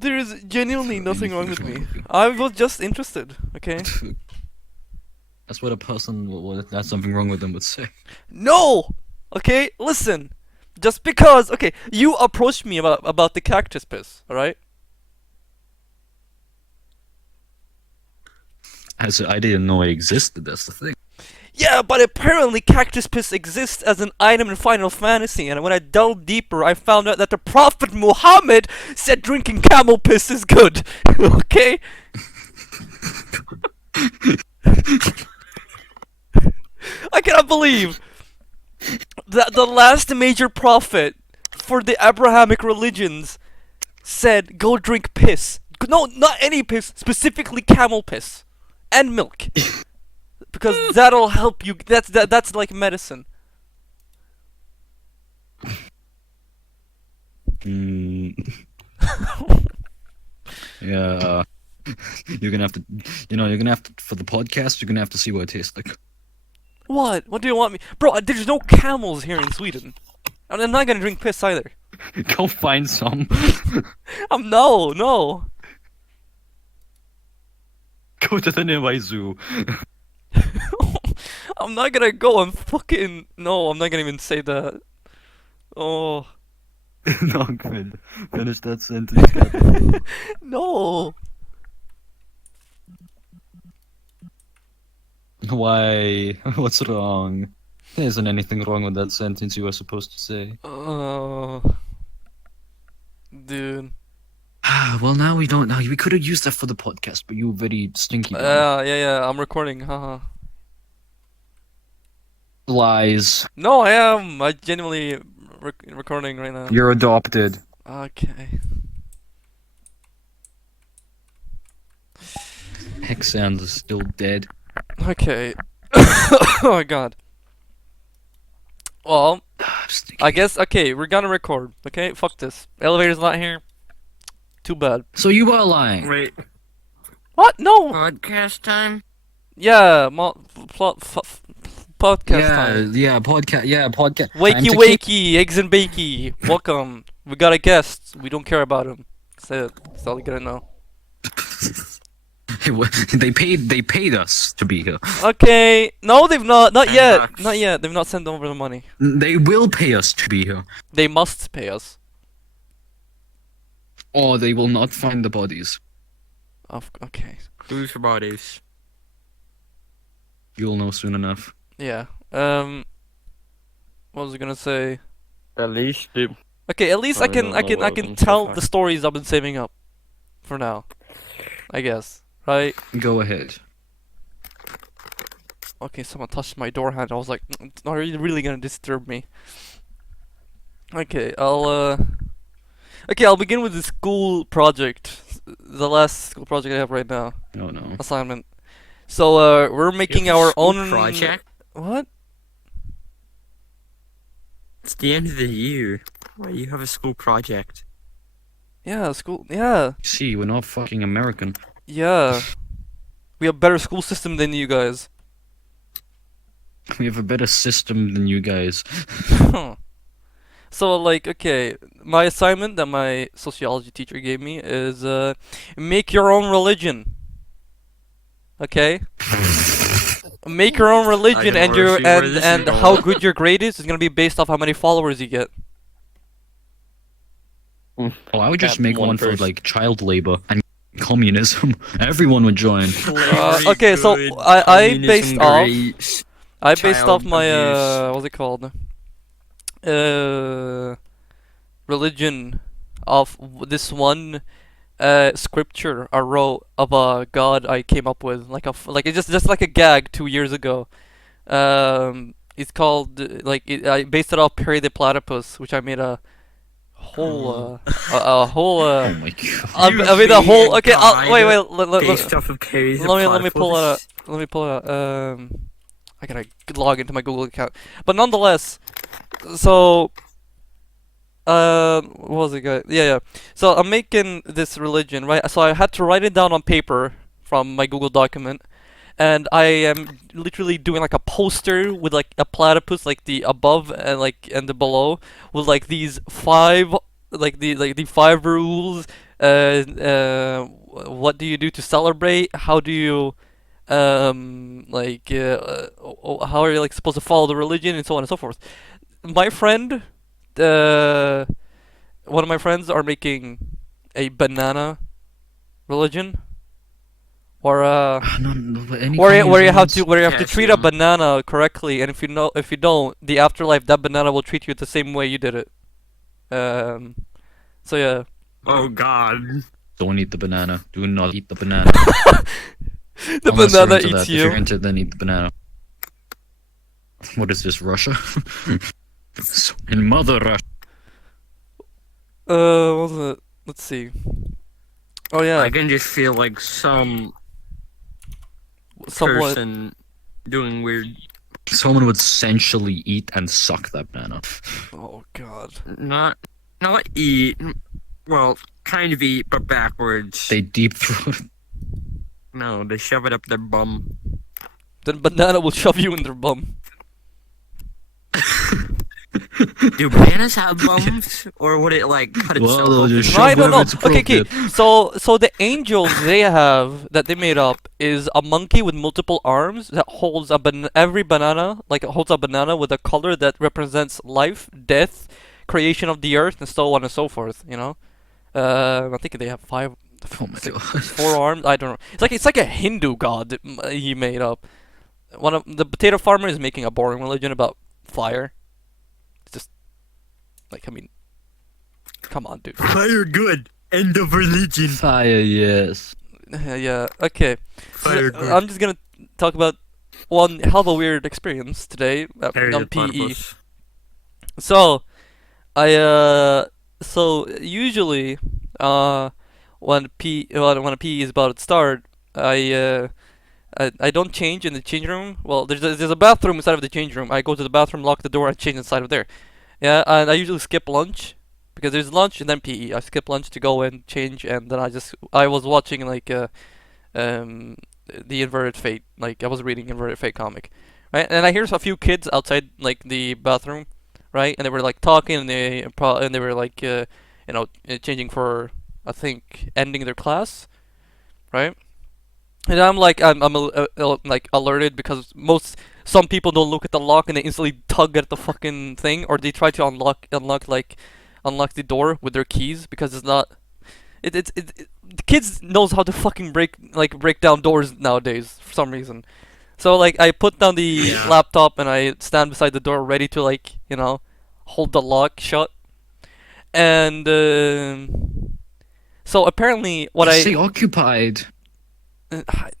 There is genuinely nothing wrong with me. I was just interested, okay? That's what a person with that's something wrong with them would say. No! Okay, listen. Just because, okay, you approached me about the cactus piss, alright? As I didn't know it existed. That's the thing. Yeah, but apparently cactus piss exists as an item in Final Fantasy, and when I delved deeper, I found out that the Prophet Muhammad said drinking camel piss is good. Okay? I cannot believe that the last major prophet for the Abrahamic religions said go drink piss. No, not any piss, specifically camel piss and milk. Because that'll help you. That's like medicine. Yeah. You're gonna have to, you're gonna have to, for the podcast, you're gonna have to see what it tastes like. What? What do you want me? Bro, there's no camels here in Sweden. And I'm not gonna drink piss either. Go find some. No. Go to the nearby zoo. I'm not gonna go and fucking. No, I'm not gonna even say that. Oh. No, good. Finish that sentence, Captain. No. Why? What's wrong? There isn't anything wrong with that sentence you were supposed to say. Dude. Well, now we don't. Now we could have used that for the podcast, but you were very stinky. Yeah. I'm recording. Haha. Lies. No, I am. I genuinely recording right now. You're adopted. Okay. Hexand is still dead. Okay. Oh my god. Well, Stinky. I guess, okay, we're gonna record, okay? Fuck this. Elevator's not here. Too bad. So you are lying. Wait, What? No! podcast time? Yeah, podcast time. Yeah, podcast. Wakey wakey, eggs and bakey. Welcome. We got a guest. We don't care about him. That's all you gotta know. They paid us to be here. Okay. No, they've not. Not yet. $10. Not yet. They've not sent over the money. They will pay us to be here. They must pay us. Or they will not find the bodies. Okay. Whose bodies? You'll know soon enough. Yeah. What was I gonna say? At least they... Okay, at least I I don't know can what I was tell gonna say the first. stories I've been saving up. For now. I guess. Right? Go ahead. Okay, someone touched my door handle. I was like, are you really gonna disturb me? Okay, I'll begin with the school project. The last school project I have right now. Oh no. Assignment. So, we're making our own... project? What? It's the end of the year. Why you have a school project? Yeah, school... Yeah. See, we're not fucking American. Yeah. We have better school system than you guys. We have a better system than you guys. So, like, okay, my assignment that my sociology teacher gave me is, make your own religion. Okay? Make your own religion, I and can already see where this is and going. how good your grade is gonna be based off how many followers you get. Oh, I would just That make one one for person. like child labor and communism. Everyone would join. Okay, so Very good. I based Communism off great. I based off Child my abuse. what's it called? Religion of this one scripture I wrote of a god I came up with, like it's just like a gag 2 years ago. It's called I based it off Perry the Platypus, which I made a whole a whole Oh my god. I made a whole okay. Wait. Based off of Perry the Let me pull it out. Platypus. Let me pull it out. I gotta log into my Google account. But nonetheless, so what was it, guys? Yeah. So I'm making this religion, right? So I had to write it down on paper from my Google document, and I am literally doing like a poster with like a platypus, like the above and the below, with like these five, like the 5 rules what do you do to celebrate? How do you how are you like supposed to follow the religion and so on and so forth. My friend, uh, one of my friends are making a banana religion, or No, no, but any where you have to Cashew. treat a banana correctly, and if you don't, the afterlife that banana will treat you the same way you did it. Um, so yeah, Oh God. Don't eat the banana. Do not eat the banana. the Unless you're banana into eats that. If you're you. into it, then eat the banana. What is this, Russia? In Mother Russia. What was it? Let's see. Oh yeah, I can just feel like some somewhat. person doing weird. Someone would sensually eat and suck that banana. Oh god. Not eat. Well, kind of eat, but backwards. They deep throat. No, they shove it up their bum. Then banana will shove you in their bum. Do bananas have bums, or would it like cut Well, itself they'll open? just No, I shove don't know. wherever it's Okay, okay. appropriate. So the angels they have that they made up is a monkey with multiple arms that holds every banana, like it holds a banana with a color that represents life, death, creation of the earth, and so on and so forth. You know. I think they have Oh my god. 4 arms. I don't know. It's like a Hindu god that he made up. One of the potato farmer is making a boring religion about fire. It's just like I mean, come on, dude. Fire good. End of religion. Fire, yes. Yeah. Okay. Fire So, good. I'm just gonna talk about one hell of a weird experience today Harry on the PE. platypus. So so usually when a PE is about to start, I don't change in the change room. Well, there's a bathroom inside of the change room. I go to the bathroom, lock the door, and change inside of there. Yeah, and I usually skip lunch because there's lunch and then PE. I skip lunch to go and change, and then I was watching like um the Inverted Fate. Like I was reading Inverted Fate comic, right? And I hear a few kids outside like the bathroom, right? And they were like talking, and they were like changing for I think ending their class, right? And I'm like like alerted because some people don't look at the lock and they instantly tug at the fucking thing, or they try to unlock the door with their keys because it's not the kids knows how to fucking break down doors nowadays for some reason. So like I put down the Yeah. laptop and I stand beside the door ready to hold the lock shut. And so apparently what Just I stay occupied.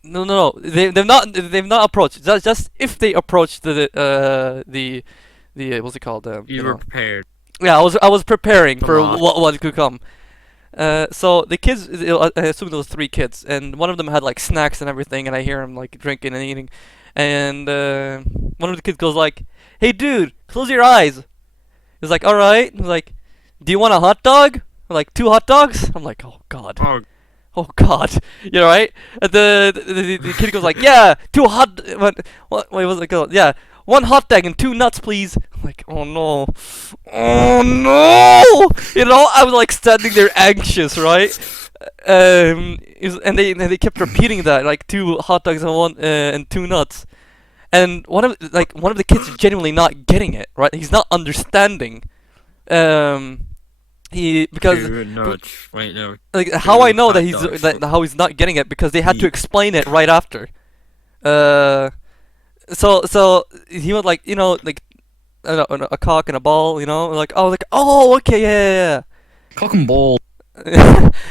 no they've not approached. That's just if they approach the what's it called You were prepared. yeah, I was preparing The for lock. what could come. So the kids, I assume there was 3 kids, and one of them had like snacks and everything, and I hear him like drinking and eating, and one of the kids goes like, "Hey dude, close your eyes." He's like, "All right." He's like, "Do you want a hot dog?" I'm like, "2 hot dogs?" I'm like, "Oh god." Oh, Oh God, you know, right? And the kid goes like, "Yeah, 2 hot. What? Wait, what's it called? Yeah, 1 hot dog and 2 nuts, please." I'm like, "Oh no, oh no!" You know, I was like standing there anxious, right? And they kept repeating that, like 2 hot dogs and 2 nuts. And one of the kids is genuinely not getting it, right? He's not understanding. Because two nuts. Wait, no. like how I know that hot dogs. how he's not getting it because they had to Ye- explain it right after. So he was like like a cock and a ball, like okay, yeah. Cock and ball.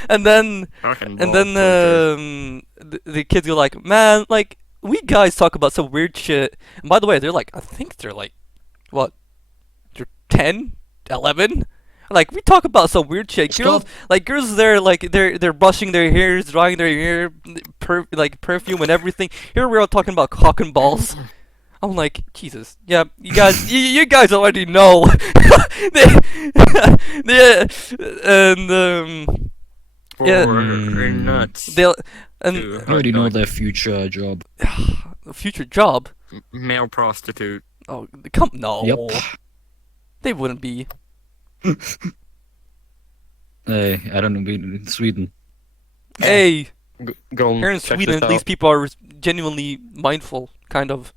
and then Fucking and ball then filter. the kids go like, "Man, like we guys talk about some weird shit." And by the way, they're like, I think they're like what, they're 10, 11. Like we talk about some weird shit. Stop. Girls there, like they're brushing their hairs, drying their hair, like perfume and everything. Here we're all talking about cock and balls. I'm like, Jesus, yeah, you guys, you guys already know. they, and yeah. Four Mm. nuts. they'll and Two I already hot know dogs. their future job. future job. Male prostitute. Oh, no. Yep. They wouldn't be. I don't know, in Sweden. Hey, Go here in check Sweden, this at least out. people are genuinely mindful, kind of.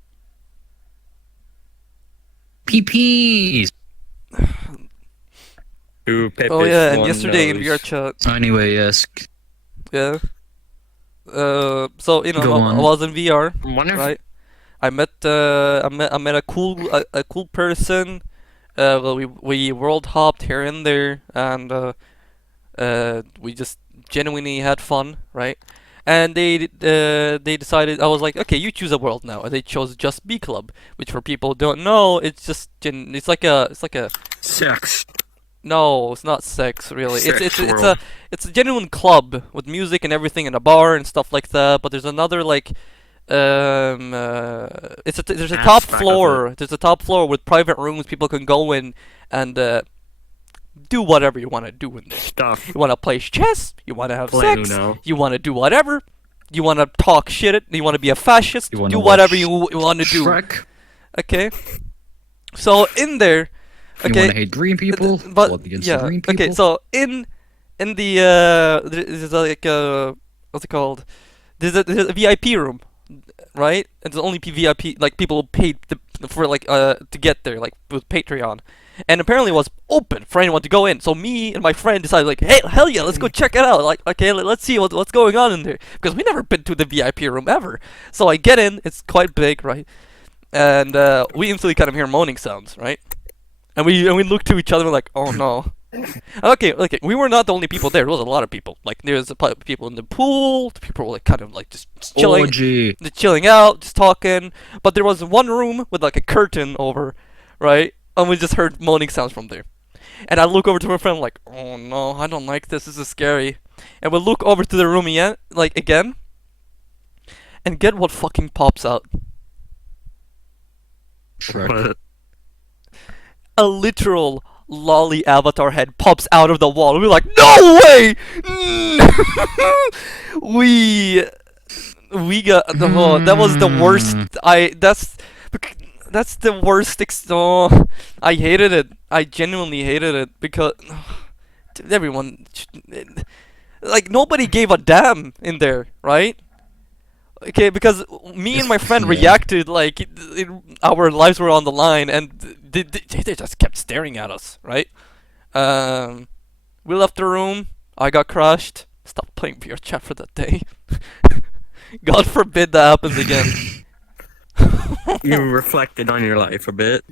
PPs. Who Oh Pippish yeah, and one yesterday in VR knows. chat, Anyway, yes. yeah. So Go I on. was in VR, One of right? I met a cool person. Well, we world hopped here and there, and we just genuinely had fun, right? And they decided I was like, okay, you choose a world now, and they chose Just Be Club, which for people who don't know, it's just it's like a sex. no, it's not sex really. Sex It's world. a genuine club with music and everything and a bar and stuff like that. But there's another like there's a top Aspect of floor. There's a top floor with private rooms people can go in and do whatever you want to do in there. Stuff. You want to play chess, you want to have Play sex, Uno. you want to do whatever. You want to talk shit, you want to be a fascist, You wanna do whatever watch you want to do. Shrek. Okay? So in there, You okay, want to hate green people? but Vote against the yeah, green people. okay. So in the there's like what's it called? There's a VIP room, right? It's only VIP like people paid for like to get there like with Patreon, and apparently it was open for anyone to go in. So me and my friend decided like, hey, hell yeah, let's go check it out. Like, okay, let's see what's going on in there because we never been to the VIP room ever. So I get in, it's quite big, right? And we instantly kind of hear moaning sounds, right? And we look to each other like, oh no. Okay, we were not the only people there. There was a lot of people. Like there's people in the pool. People were like kind of like just chilling, Orgy. just chilling out, just talking. But there was one room with like a curtain over, right? And we just heard moaning sounds from there. And I look over to my friend like, oh no, I don't like this. This is scary. And we look over to the room again, and get what fucking pops out. Shrek. But A literal lolly avatar head pops out of the wall. We're like, no way! we got that was the worst. That's the worst. Oh, I hated it. I genuinely hated it because everyone, like nobody gave a damn in there, right? Okay, because me and my friend Yeah. reacted like our lives were on the line, and they just kept staring at us, right? We left the room. I got crushed. Stopped playing VR chat for that day. God forbid that happens again. you reflected on your life a bit.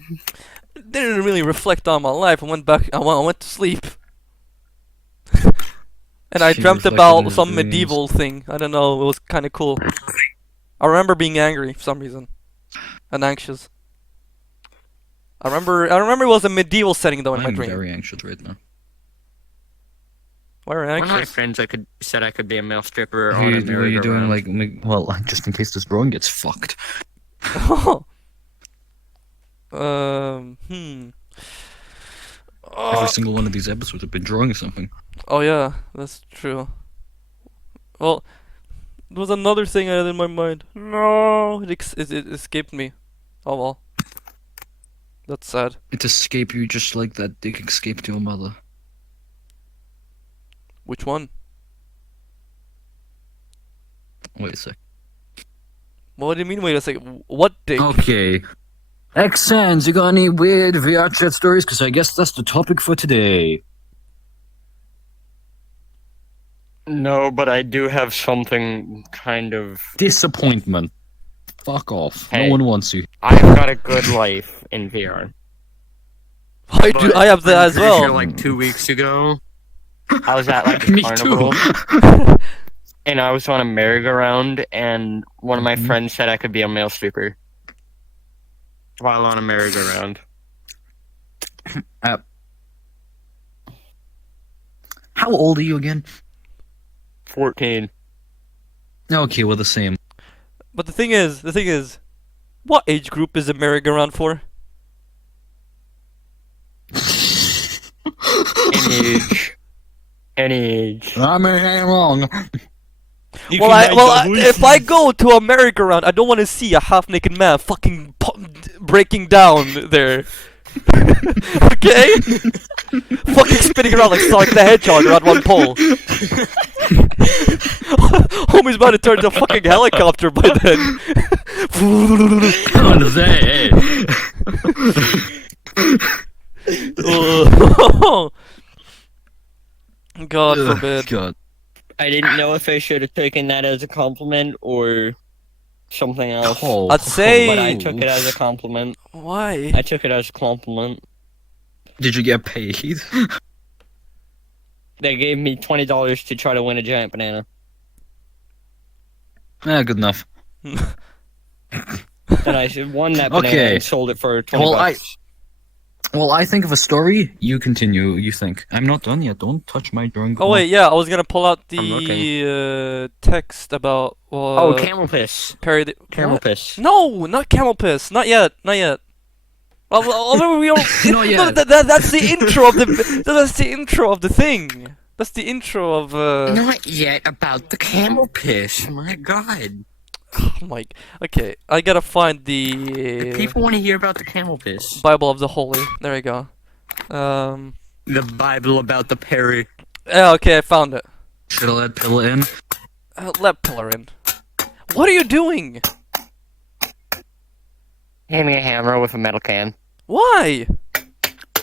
Didn't really reflect on my life. I went back. I went to sleep. And I She dreamt reflected about on his some dreams. medieval thing. I don't know. It was kind of cool. I remember being angry for some reason, and anxious. I remember it was a medieval setting though in my I'm dream. very anxious right now. Why were One of my anxious? friends said I could be a male stripper What on a are you doing? merry-go-round. Well, just in case this drawing gets fucked. Hmm. Every single one of these episodes have been drawing something. Oh yeah, that's true. Well, there was another thing I had in my mind. No, it escaped me. Oh well. That's sad. It escaped you just like that dick escaped your mother. Which one? Wait a sec. What do you mean? Wait a second. What dick? Okay. X-Sands, you got any weird VR chat stories? Because I guess that's the topic for today. No, but I do have something kind of. Disappointment. Fuck off. Hey. No one wants you. I've got a good life in VR. I have that as well. Sure, like 2 weeks ago, I was at like a Me carnival, too. and I was on a merry-go-round, and one of my Mhm. friends said I could be a male stripper while on a merry-go-round. How old are you again? 14. Okay, we're the same. But the thing is, what age group is a merry-go-round for? Any age. Any age. I mean, ain't wrong. If I go to a merry-go-round, I don't want to see a half-naked man fucking breaking down there. Okay? Fucking spinning around like Sonic the Hedgehog around one pole. Homie's about to turn into a fucking helicopter by then. God forbid. God. I didn't know if I should have taken that as a compliment or something else. Oh, I'd say- But I took it as a compliment. Why? I took it as a compliment. Did you get paid? They gave me $20 to try to win a giant banana. Yeah, good enough. And I won that banana Okay. and sold it for 20 Well, bucks. Well, I think of a story. You continue. You think. I'm not done yet. Don't touch my drawing. Oh wait, yeah, I was gonna pull out I'm the text about Oh, camel piss. Perry. Camel What? piss. No, not camel piss. Not yet. Not yet. Although we don't. Not yet. No, that's the intro of the. That's the intro of the thing. That's the intro of. Not yet about the camel piss. My God. Oh my. Okay, I gotta find The the people want to hear about the camel piss. Bible of the Holy. There you go. The Bible about the Perry. Yeah. Okay, I found it. Should I let Pilla in? Let Pillar in. What are you doing? Hand me a hammer with a metal can. Why?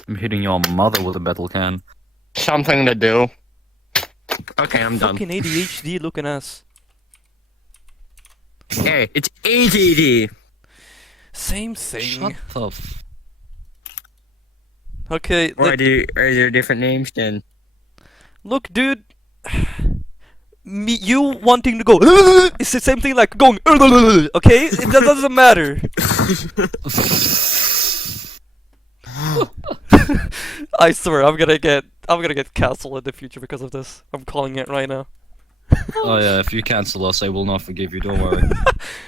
I'm hitting your mother with a metal can. Something to do. Okay, I'm done. Fucking ADHD looking ass. Hey, it's ADD. Same thing. Shut the f- Okay. Are there different names then? Look, dude. You wanting to go it's the same thing like going okay? That doesn't matter. I swear I'm gonna get canceled in the future because of this. I'm calling it right now. Oh yeah, if you cancel us, I will not forgive you. Don't worry.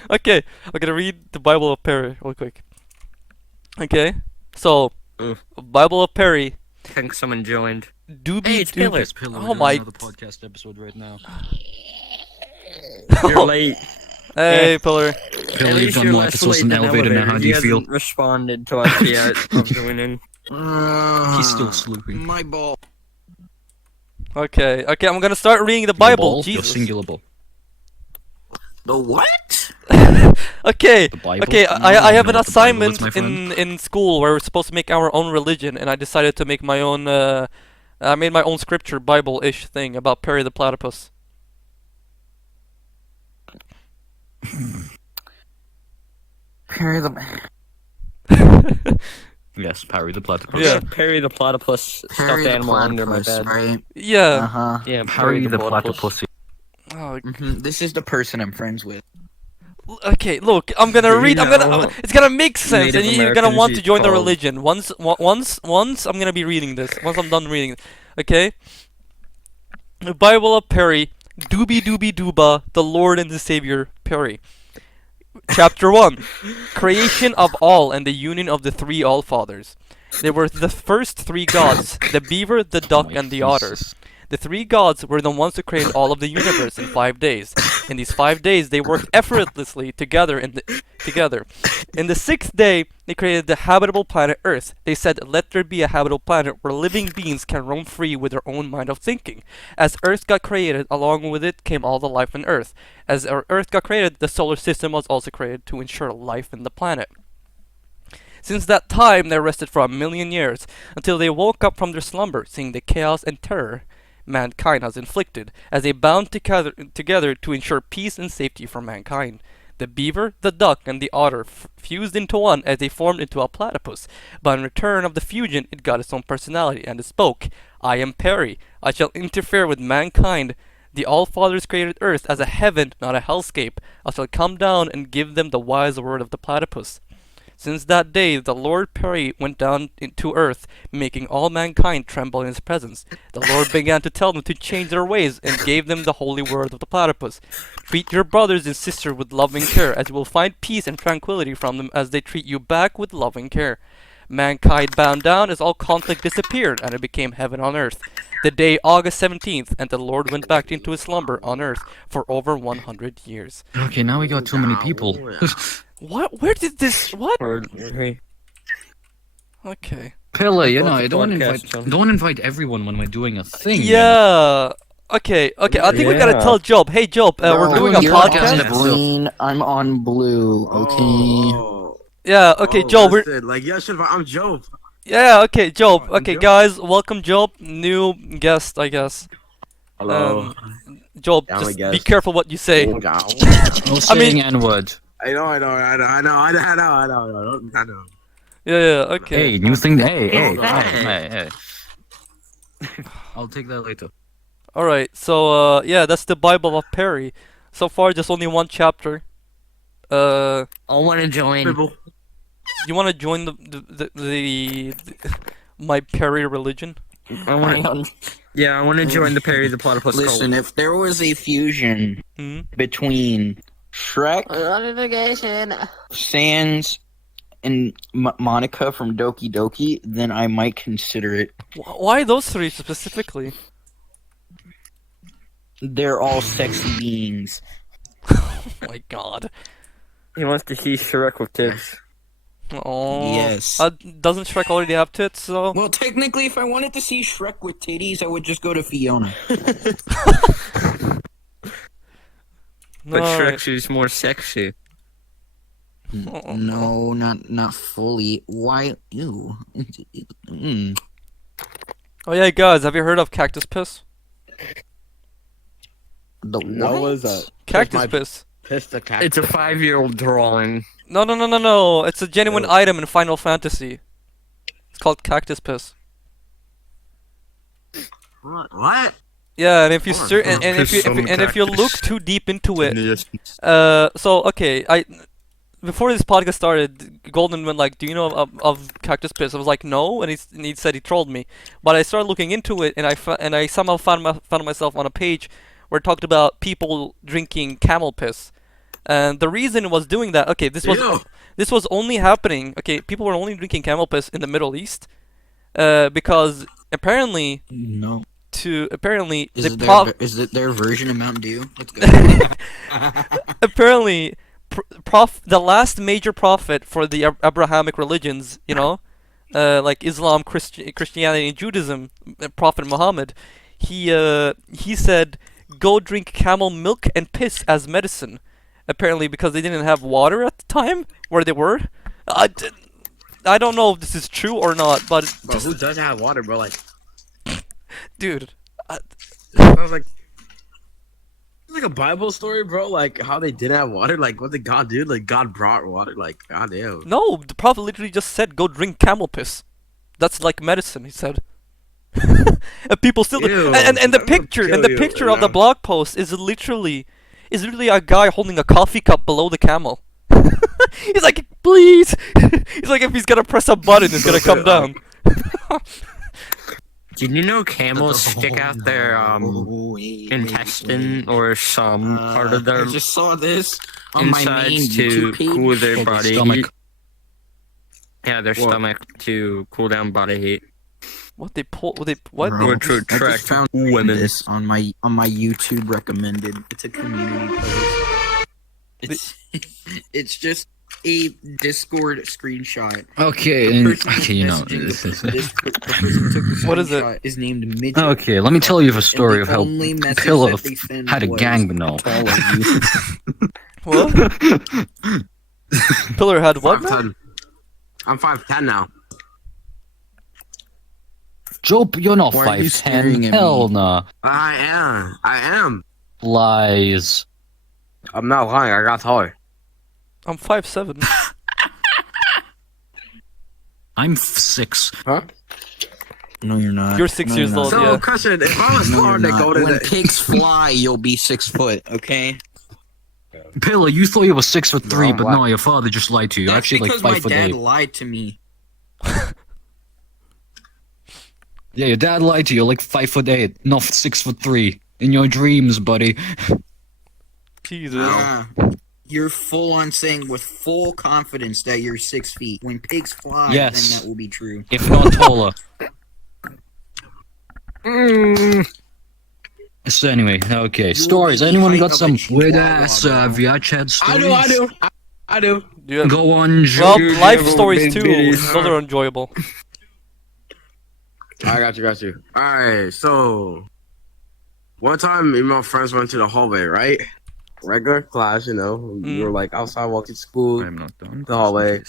Okay, I'm gonna read the Bible of Perry real quick. Okay, so Bible of Perry. I think someone joined. Doobie Hey, it's Pillar. Oh my. Another podcast episode right now. You're late. Hey, Pillar. Pillar, you've done more episodes in the elevator now. How do you feel? Hasn't responded to us yet of joining. He's still sleeping. My ball. Okay, I'm gonna start reading the Your Bible. ball? Your Jesus. singular ball. The what? Okay. The Bible? Okay, You I have know an what the Bible is, assignment my friend. in school where we're supposed to make our own religion, and I decided to make my own. I made my own scripture Bible-ish thing about Perry the Platypus. Perry the Yes, Parry the platypus. Yeah. Perry the platypus stuffed animal under my bed. right? Yeah. huh. Yeah, Parry the platypus. Oh, This is the person I'm friends with. okay, look, I'm gonna You read. know, it's gonna make sense, Native and you're gonna Americans want to used join the called- religion. Once, I'm gonna be reading this. Once I'm done reading it, okay? The Bible of Perry, Doobie Doobie Dooba, the Lord and the Savior Perry. Chapter 1: Creation of all and the union of the three All-Fathers. There were the first three gods: the beaver, the duck, and the otter. The three gods were the ones who created all of the universe in 5 days. In these 5 days, they worked effortlessly together. In the sixth day, they created the habitable planet Earth. They said, "Let there be a habitable planet where living beings can roam free with their own mind of thinking." As Earth got created, along with it came all the life on Earth. As our Earth got created, the solar system was also created to ensure life in the planet. Since that time, they rested for 1,000,000 years, until they woke up from their slumber, seeing the chaos and terror mankind has inflicted, as they bound together to ensure peace and safety for mankind. The beaver, the duck, and the otter fused into one as they formed into a platypus. But in return of the fusion, it got its own personality, and it spoke. "I am Perry. I shall interfere with mankind. The All-Fathers created Earth as a heaven, not a hellscape. I shall come down and give them the wise word of the platypus." Since that day, the Lord Perry went down into earth, making all mankind tremble in his presence. The Lord began to tell them to change their ways, and gave them the holy word of the platypus. "Treat your brothers and sisters with loving care, as you will find peace and tranquility from them as they treat you back with loving care." Mankind bowed down as all conflict disappeared, and it became heaven on earth. The day August 17th, and the Lord went back into his slumber on earth for over 100 years. Okay, now we got too many people. What? Where did this? What? Or three. Okay. Pillar, you Both know, the podcasts, don't invite everyone when we're doing a thing. Yeah. Okay. I think we gotta Yeah. tell Job. Hey, Job. We're Bro, doing a you're podcast. on green. I'm on blue. Okay. Yeah. Okay, Job. We're Listen, like, yeah, shit, I'm Joe. yeah. Okay, Job. I'm Okay, Job. guys. Welcome, Job. New guest, I guess. Hello. Job, Yeah, I'm a just be guest. careful what you say. Oh, God. No I saying mean- N-word. I know. Yeah. Okay. Hey, new thing. Hey. I'll take that later. All right. So yeah, that's the Bible of Perry. So far, just only one chapter. I want to join. People. You want to join the my Perry religion? I want. Yeah, I want to join the Perry the Platypus Listen, if there was a fusion Hmm. between Shrek, Sans, and Monica from Doki Doki, then I might consider it. Why those three specifically? They're all sexy beings. Oh my God. He wants to see Shrek with tits. Oh. Yes. Doesn't Shrek already have tits? So. Well, technically, if I wanted to see Shrek with titties, I would just go to Fiona. But No. Shrek's is more sexy. No, not fully. Why? Ew. Mm. Oh yeah, guys, have you heard of cactus piss? The No, what? what is that? Cactus my- piss. Piss the cat. It's a 5-year-old drawing. No. It's a genuine Oh. item in Final Fantasy. It's called cactus piss. What? Yeah, and if you Oh, and if you look too deep into it, Yes. so okay, before this podcast started, Golden went like, "Do you know of cactus piss?" I was like, "No," and he said he trolled me. But I started looking into it, and I somehow found myself on a page where it talked about people drinking camel piss, and the reason it was doing that. Okay, Ew. this was only happening. Okay, people were only drinking camel piss in the Middle East, because apparently No. apparently Is the it their version of Mountain Dew? Let's go. apparently the last major prophet for the Abrahamic religions, you know, like Islam, Christianity, and Judaism, Prophet Muhammad, he said, go drink camel milk and piss as medicine. Apparently because they didn't have water at the time where they were. I don't know if this is true or not, but Bro, who doesn't have water, bro? Like, dude, I was like, it's like a Bible story, bro. Like how they didn't have water. Like what did God do? Like God brought water. Like goddamn. no, the prophet literally just said, go drink camel piss. That's like medicine, he said. And people still do. Ew, And the I'm gonna picture kill and the you picture right of the now. blog post is literally a guy holding a coffee cup below the camel. He's like, please. He's like, if he's gonna press a button, it's gonna come down. Did you know camels stick out their intestine or some part of their I just saw this on my main insides to YouTube page. cool their Or the body stomach. heat? Yeah, their What? stomach to cool down body heat. What they pull? What? Bro, Or to I attract just found women. this on my YouTube recommended. It's a community post. It's just a Discord screenshot. Okay, The and person who's okay, you know. messaging the person who took the What is it? screenshot is named Midget. Okay, let me tell you the and story the of how only message Pillow that they sent had a was, gangbang. "How tall are you?" What? Pillar had what? man? 5'10". I'm 5'10" now. Joe, you're not Why are you 5'10". staring at Hell me? nah. I am. Lies. I'm not lying. I got taller. I'm 5'7". I'm 6. Huh? No, you're not. You're 6 No, years you're not. old. So, Yeah. question: if I was No, taller you're than not. Golden, When pigs fly, you'll be 6 foot. Okay. Pillar, you thought you were 6'3", No, but what? no, your father just lied to you. You're That's actually like because my 5'8". dad lied to me. Yeah, your dad lied to you. You're like 5'8", not 6'3". In your dreams, buddy. Jesus. Ah, you're full on saying with full confidence that you're 6 feet. When pigs fly, Yes. then that will be true. If not taller. So anyway, okay. Stories. be the Anyone height got of a some chihuahua, weird ass bro. Viached stories? I do. Do you have, Go on, well, Joe. life stories too. Those are enjoyable. I got you. All right, so one time me and my friends went to the hallway, right? Regular class, you know. We were like outside walking to school, I'm not done. the hallway.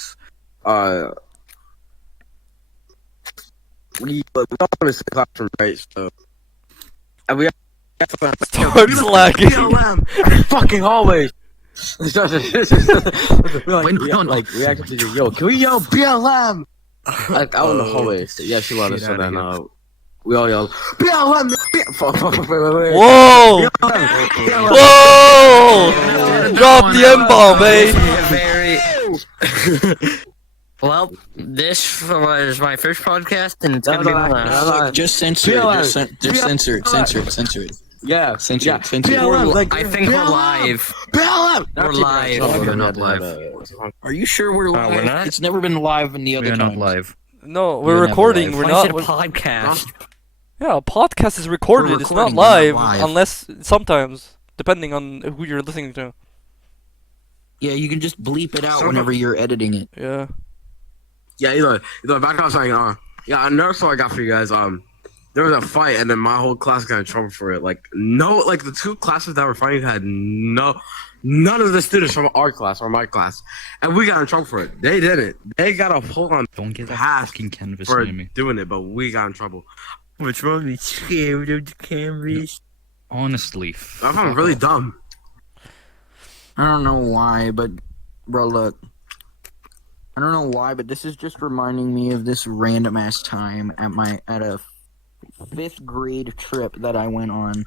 We all in the same classroom, right? So, and we Starts lagging. BLM, fucking hallways. We actually did, yo, can we yell BLM? Like out in the hallways. Yeah, she let us know that. We all yelled BLM. Whoa! Whoa! Drop the M-bomb, eh? Very. Well, this was my first podcast, and it's gonna be my last. Just censor it. Just censor it. Censor it. Yeah, Censor it. Censor it. BLM, like, I think we're live. BLM. We're live. We're not live. Are you sure we're live? we're not? It's never been live in the other We're not times. live. No, We're we're never recording. live. We're Why is not. it a podcast? Yeah, a podcast is recorded. We're It's not recording, we're not live, live. unless sometimes, depending on who you're listening to. Yeah, you can just bleep it out Some- whenever you're editing it. Yeah. Yeah, either back up saying, yeah, another story I got for you guys. There was a fight, and then my whole class got in trouble for it. Like, the two classes that were fighting had none of the students from our class or my class, and we got in trouble for it. They didn't. They got a full on Don't get that pass fucking canvas for near me. doing it, but we got in trouble. What's wrong with scared of the cameras? Honestly. I found it really dumb. I don't know why, but bro, look. I don't know why, but this is just reminding me of this random ass time at a 5th grade trip that I went on.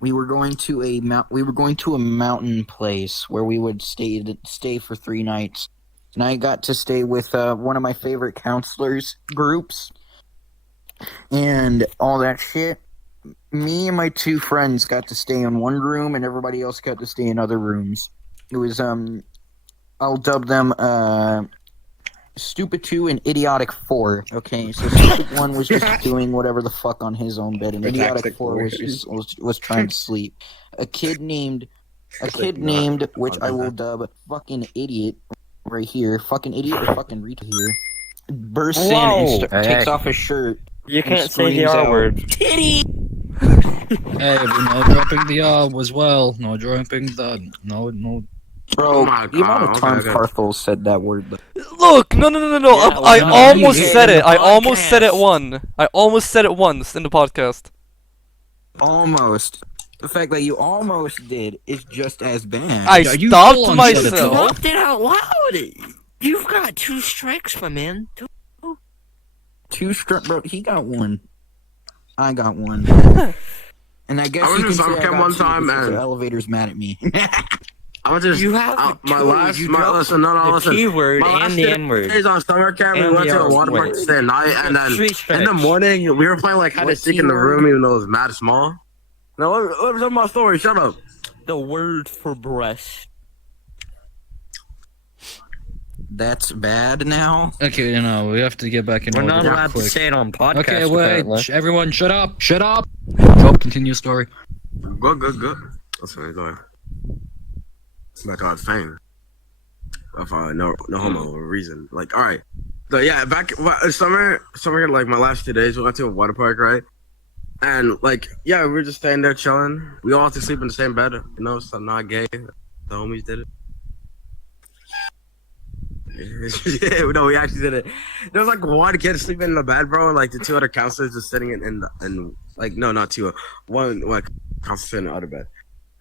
We were going to a mountain place where we would stay for 3 nights, and I got to stay with one of my favorite counselors groups, and all that shit. Me and my 2 friends got to stay in one room, and everybody else got to stay in other rooms. It was I'll dub them Stupid 2 and Idiotic 4. Okay, so Stupid 1 was just doing whatever the fuck on his own bed, and Idiotic 4 was trying to sleep. A kid named which I will dub fucking idiot right here, fucking idiot or fucking retard here, bursts in and takes off his shirt. You can't say the screams R out, word. Titty! Hey, we're not dropping the R as well. No dropping the. No. Bro, Oh my the amount of God, times okay. Parthol said that word, but Look, no. Yeah, I well, almost you said did in it. the I almost said it podcast. I almost said it once in the podcast. almost. The fact that you almost did is just as bad. I Yeah, you stopped full-on said it. myself. Dropped it out loud. You've got 2 strikes, my man. 2 bro, he got 1. I got 1. And I guess I you went can to say I summer camp got one 2 time, because the and- elevator's mad at me. I was just You have my two. last You my dropped listen the listen. T word My last and the 2 N word. days on summer camp, we And went the to a R water park word. to stay at night, and then 3 in the strikes. morning we were playing like hide What and seek in the keyword? room, even though it was mad small. Now let me tell my story. Shut up. The word for breast. That's bad now. Okay, we have to get back in We're order not real allowed to quick. say it on podcast. Okay, wait. apparently. Everyone, shut up. Shut up. Joe, continue story. Good. That's fine. Go ahead. Back on fame. If no homo reason. Like, all right. So yeah, summer like my last 2 days, we went to a water park, right? And like, yeah, we were just staying there chilling. We all had to sleep in the same bed, so I'm not gay. The homies did it. Yeah, no, we actually did it. There was like 1 kid sleeping in the bed, bro, and like the 2 other counselors just sitting in like no, not 2, one like counselor sitting in the other bed.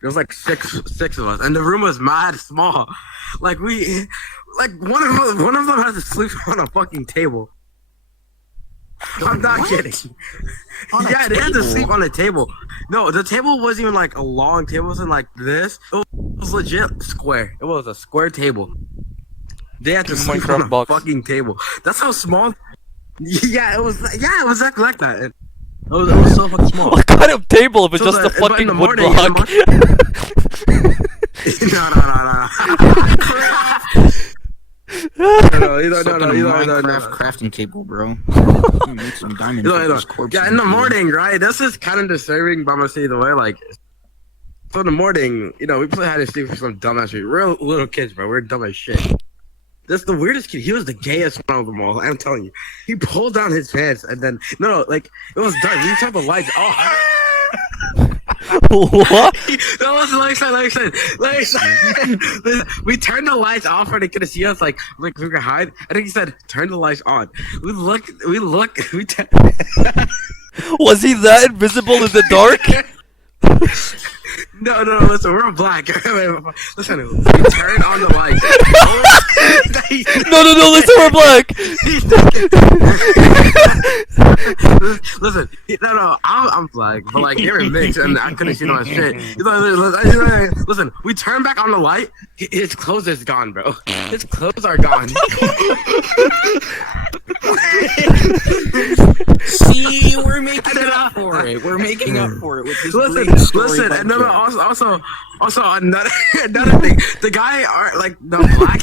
There was like six of us, and the room was mad small. Like one of them had to sleep on a fucking table. I'm not What? kidding. On a Yeah, they had to table? sleep on a table. No, the table wasn't even like a long table. It wasn't like this. It was legit square. It was a square table. They had to sleep on a Minecraft box. fucking table. That's how small. Yeah, it was exactly like that. It was so fucking small. What kind of table if it's So just the- a but in fucking the wood morning- in block? No. Minecraft crafting table, bro. Make some diamonds No, with no. this corpse Yeah, in the here. morning, right? This is kind of disturbing, but I'm gonna say either way. Like, so in the morning, we play hide and seek for some dumbass shit. We're little kids, bro. We're dumb as shit. That's the weirdest kid. He was the gayest one of them all. I'm telling you. He pulled down his pants and then no, like it was dark. We turned the lights off. What? That was like I said. We turned the lights off and they couldn't see us. Like we could hide. I think he said, "Turn the lights on." We look. Was he that invisible in the dark? No. Listen, we're black. Listen, we turned on the lights. No, listen, we're black. Listen, no, I'm black, but like they were mixed, and I couldn't see no shit. Listen, we turned back on the light. His clothes is gone, bro. His clothes are gone. See, we're making up for it. We're making up for it with this great story. Listen, about and no, Joe. also another thing. The guy are like the black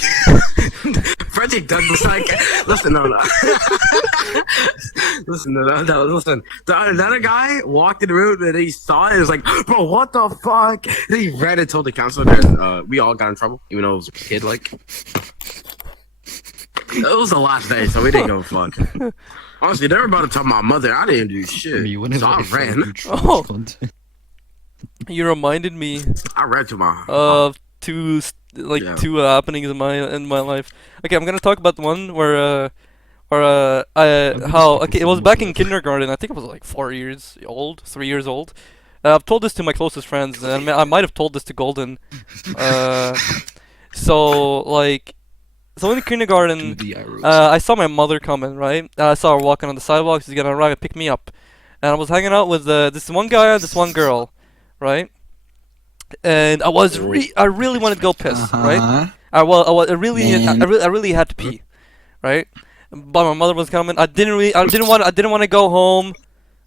Frederick Douglas. Like, listen, no. Listen, listen. The another guy walked in the room and he saw it. It was like, bro, what the fuck? And he ran and told the counselor, and we all got in trouble, even though it was a kid. Like, it was the last day, so we didn't give a fuck. Honestly, they were about to tell my mother I didn't do shit, so I ran. Oh. You reminded me I ran to my. of two Yeah. two happenings in my life. Okay, I'm gonna talk about the one where it was back in kindergarten. I think I was like 4 years old, 3 years old. I've told this to my closest friends, and I might have told this to Golden. So in kindergarten, I saw my mother coming, right? I saw her walking on the sidewalk. She's gonna arrive and pick me up. And I was hanging out with this one guy and this one girl, right? And I really wanted to go piss, right? I really had to pee, right? But my mother was coming. I didn't want to go home,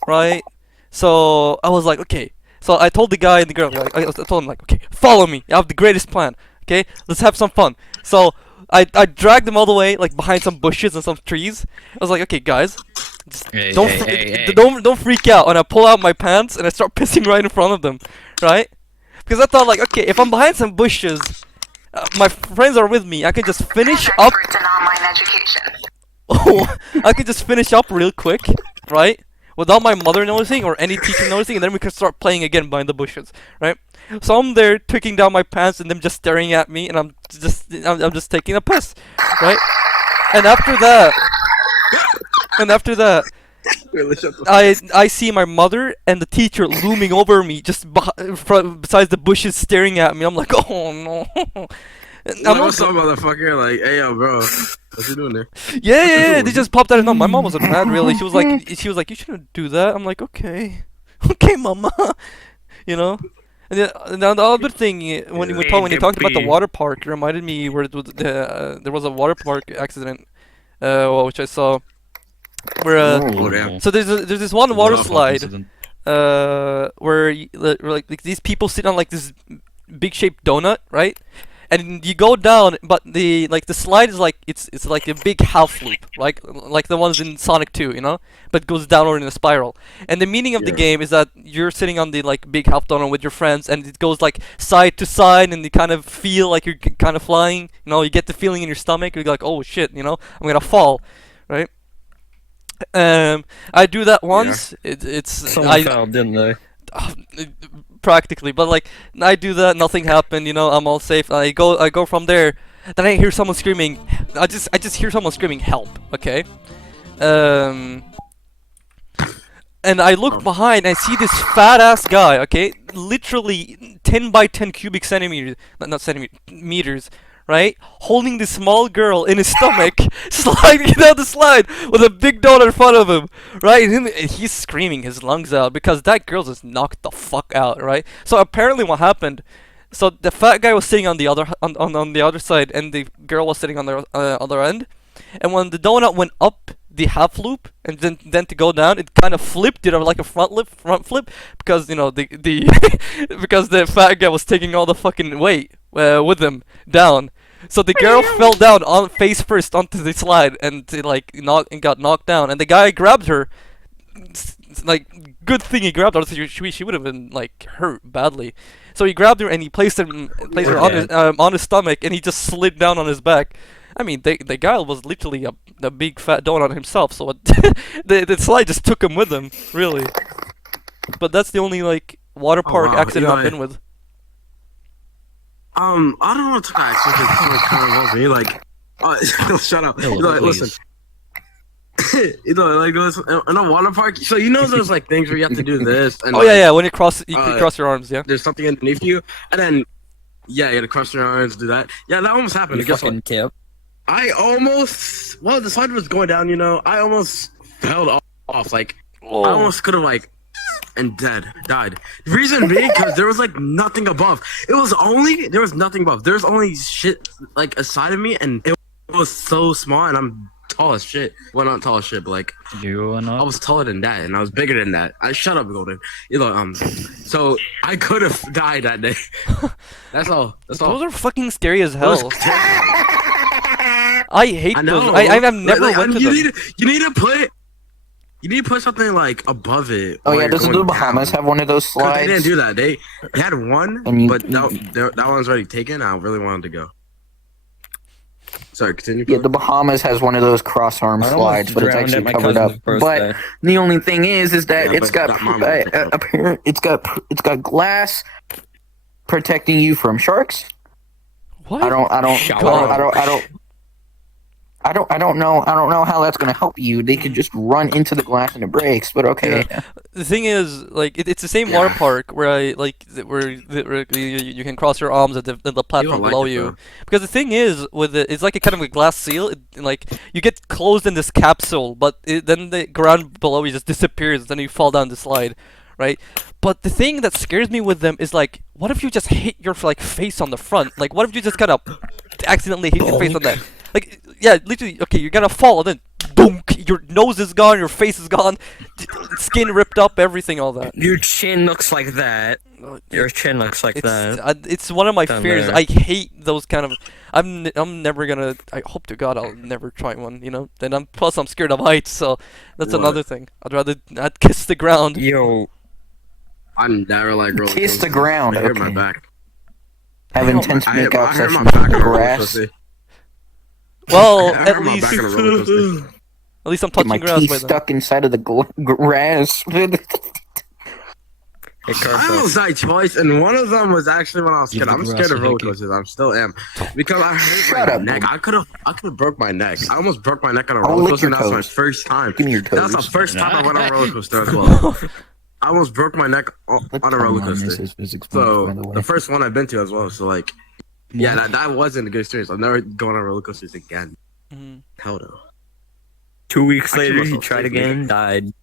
right? So I was like, okay. So I told the guy and the girl, like, I told him like, okay, follow me. I have the greatest plan. Okay, let's have some fun. So I dragged them all the way, like behind some bushes and some trees. I was like, okay, guys, don't freak out. And I pull out my pants and I start pissing right in front of them, right? Because I thought like, okay, if I'm behind some bushes, my friends are with me. I can just finish up. Oh, I could just finish up real quick, right? Without my mother noticing or any teacher noticing, and then we can start playing again behind the bushes, right? So I'm there taking down my pants and them just staring at me, and I'm just taking a piss, right? And after that, I see my mother and the teacher looming over me, just besides the bushes, staring at me. I'm like, oh no. I'm also motherfucker. Like, hey, yo, bro, what you doing there? Yeah. They just popped out of no. My mom wasn't mad really. She was like, you shouldn't do that. I'm like, okay, mama, you know. And then the other thing, when you talked about the water park, it reminded me where it was, there was a water park accident, which I saw. Where so there's this one water slide, where like these people sit on like this big shaped donut, right? And you go down, but the slide is like it's like a big half loop, like the ones in Sonic 2, you know, but it goes downward in a spiral. And the meaning of the game is that you're sitting on the like big half donut with your friends, and it goes like side to side, and you kind of feel like you're kind of flying. You know, you get the feeling in your stomach. You're like, oh shit, you know, I'm gonna fall, right? I do that once. Someone fell, didn't they? Practically, but like I do that, nothing happened, you know, I'm all safe. I go from there. Then I hear someone screaming. I just hear someone screaming help, okay? And I look behind and I see this fat ass guy, okay? Literally 10 by 10 cubic centimeters, not centimeters, meters, right? Holding this small girl in his stomach, sliding down the slide with a big donut in front of him, right? And he's screaming his lungs out because that girl just knocked the fuck out, right? So apparently what happened, so the fat guy was sitting on the other on the other side, and the girl was sitting on the other end. And when the donut went up the half loop and then to go down, it kind of flipped, did like a front flip, because you know the because the fat guy was taking all the fucking weight with him down. So the girl fell down on face first onto the slide and got knocked down. And the guy grabbed her. Like, good thing he grabbed her. She would have been like hurt badly. So he grabbed her and he placed her on his stomach, and he just slid down on his back. I mean, the guy was literally a big fat donut himself, so the slide just took him with him, really. But that's the only like water Oh, park wow. accident You know, I've been with. I don't know what to actually kind of involves me. Like, shut up. Hello, You know, like, please. listen. You know, like in a water park. So you know, there's like things where you have to do this, and Oh like, yeah, when you cross uh, cross your arms, yeah. there's something underneath you, and then yeah, you gotta cross your arms, do that. Yeah, that almost happened. You And guess what? fucking tip. I almost, well, the slide was going down. You know, I almost fell off. Like, I Oh, almost could have like died. The reason being because there was like nothing above. There was nothing above. There was only shit like aside of me, and it was so small, and I'm tall as shit. Well, not tall as shit, but like You are I not. was taller than that, and I was bigger than that. I shut up, Golden. You know, so I could have died that day. That's all. That's all. those are fucking scary as It was hell. terrible. I hate I know. those. I've never Like, went to you them. need to put. You need to put something like above it. Oh while yeah, you're doesn't the going Bahamas down. have one of those 'Cause slides? they didn't do that. They had one, And you- but that one's already taken. I really wanted to go. Sorry, continue. Yeah, the Bahamas has one of those cross arm I almost slides, but it's drowned at actually my covered up. cousin's But birthday. the only thing is that Yeah, it's but got that mom was picked up. it's got glass protecting you from sharks. What? I don't know how that's gonna help you. They could just run into the glass and it breaks. But okay, The thing is, like, it's the same water Yeah. park where where you can cross your arms at the platform like below it, you. though. Because the thing is, with it, it's like a kind of a glass seal. Like you get closed in this capsule, but then the ground below you just disappears. Then you fall down the slide, right? But the thing that scares me with them is like, what if you just hit your like face on the front? Like, what if you just kind of accidentally hit your face on that? Like, yeah, literally. Okay, you're gonna fall, and then boom, your nose is gone, your face is gone, skin ripped up, everything, all that. Your chin looks like that. Your chin looks like It's that. it's one of my Down fears. there. I hate those kind of. I'm never gonna. I hope to God I'll never try one. You know. Then plus I'm scared of heights, so that's What? another thing. I'd rather not kiss the ground. Yo, I'm never like roller Kiss the coasters. ground, I hurt my okay. back. have intense I hit makeout my sessions back with the on a roller grass. coaster. Well, I at hurt my least back on a roller coaster. at least I'm Get my touching grass teeth by then. stuck inside of the grass. hey, I Carson. almost died twice, and one of them was actually when I was a Give kid. the I'm grass scared a of roller hickey. coasters. I still am because I hurt Shut my up, neck. I could have broke my neck. I almost broke my neck on a I'll roller lick coaster. your And that's my toes. first time. Give me your That's the toes. first time I went on a roller coaster as well. I almost broke my neck on a roller coaster. So the first one I've been to as well. So like, yeah, that wasn't a good experience. I'm never going on roller coasters again. Mhm. Hell no. 2 weeks I killed later, he myself tried safely. again, died.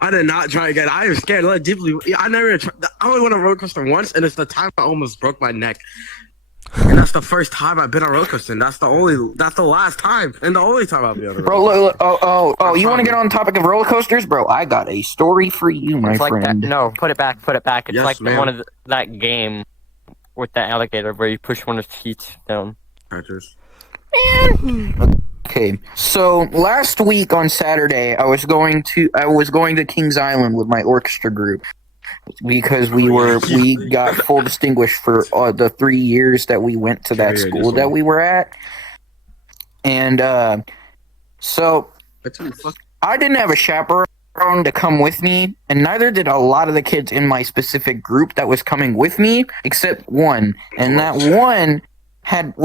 I did not try again. I am scared. Like, deeply. I never. I only went on a roller coaster once, and it's the time I almost broke my neck. And that's the first time I've been on a roller coaster. And that's the last time, and the only time I'll be on a Bro, roller coaster. look, you want to get on the topic of roller coasters, bro? I got a story for you, my It's like that. friend. No, put it back. Put it back. It's Yes, like ma'am. one of that game with that alligator where you push one of the seats down. Characters. Okay, so last week on Saturday, I was going to Kings Island with my orchestra group because we got full distinguished for the 3 years that we went to that Yeah, school just that one. we were at, and so I didn't have a chaperone to come with me, and neither did a lot of the kids in my specific group that was coming with me, except one, and that one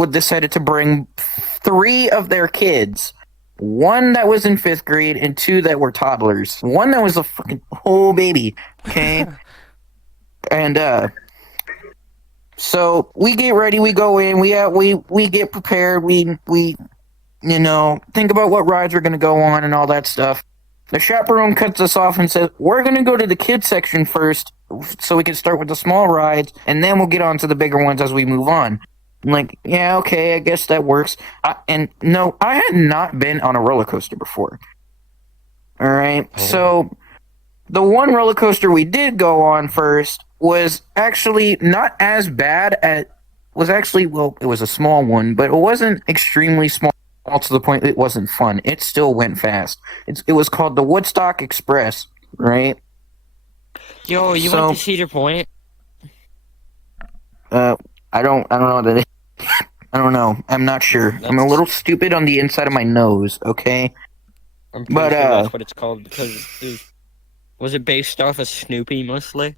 decided to bring 3 of their kids. One that was in 5th grade and 2 that were toddlers. One that was a fucking whole baby. Okay. And so we get ready, we go in, we get prepared, we think about what rides we're gonna go on and all that stuff. The chaperone cuts us off and says, "We're gonna go to the kids section first, so we can start with the small rides, and then we'll get on to the bigger ones as we move on." I'm like, yeah, okay, I guess that works. And no, I had not been on a roller coaster before. All right, so the one roller coaster we did go on first was actually not as bad it was a small one, but it wasn't extremely small to the point it wasn't fun. It still went fast. It was called the Woodstock Express, right? Yo, you So- went to Cedar Point? I don't know that. I don't know. I'm not sure. I'm a That's- little stupid on the inside of my nose. Okay. I'm pretty But, sure that's what it's called because was it based off of Snoopy mostly?